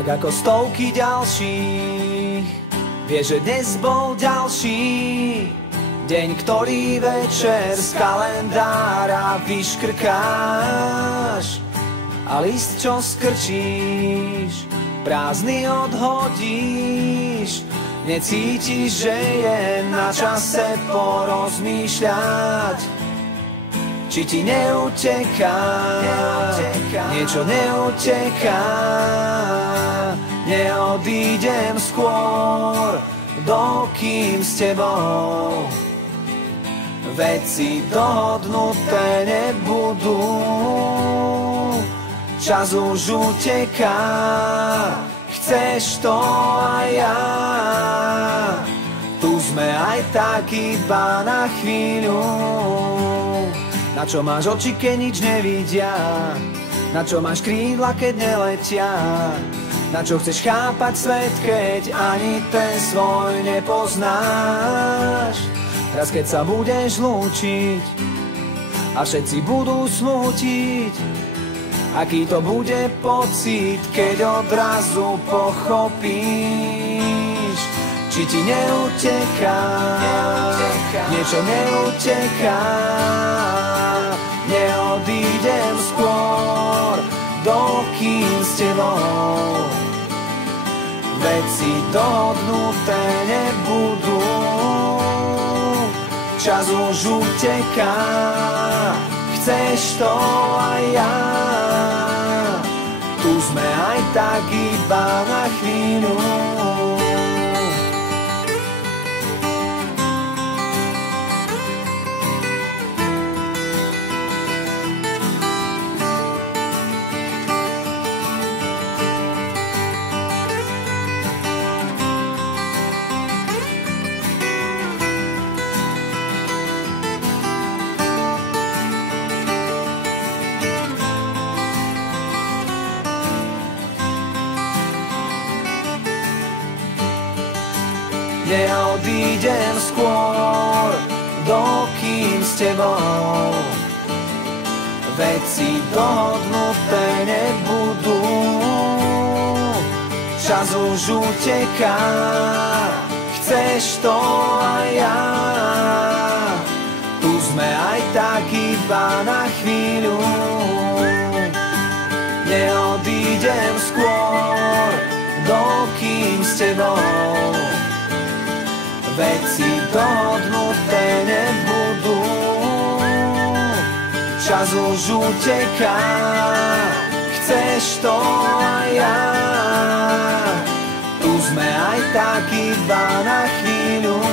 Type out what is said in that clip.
tak ako stovky ďalších. Vieš, že dnes bol ďalší deň, ktorý večer z kalendára vyškrkáš a list, čo skrčíš, prázdny odhodíš. Necítiš, že je na čase porozmýšľať, či ti neuteká, niečo neuteká. Neodídem skôr, dokým s tebou veci dohodnuté nebudú. Čas už uteká, chceš to aj ja. Tu sme aj tak iba na chvíľu. Na čo máš oči, keď nič nevidia? Na čo máš krídla, keď neletia? Na čo chceš chápať svet, keď ani ten svoj nepoznáš? Raz keď sa budeš lúčiť a všetci budú smútiť, aký to bude pocit, keď odrazu pochopíš, či ti neuteká, niečo neuteká. Neodídem skôr, dokým s tebou veci dohodnuté nebudú. Čas už uteká, chceš to aj ja. Tu sme aj tak iba na chvíľu. Neodídem skôr, dokým s tebou veci dohodnuté nebudú. Čas už uteká, chceš to aj ja. Tu sme aj tak iba na chvíľu. Neodídem skôr, dokým s tebou veci dohodnuté nebudú. Čas už uteká, chceš to aj ja. Tu sme aj tak iba na chvíľu.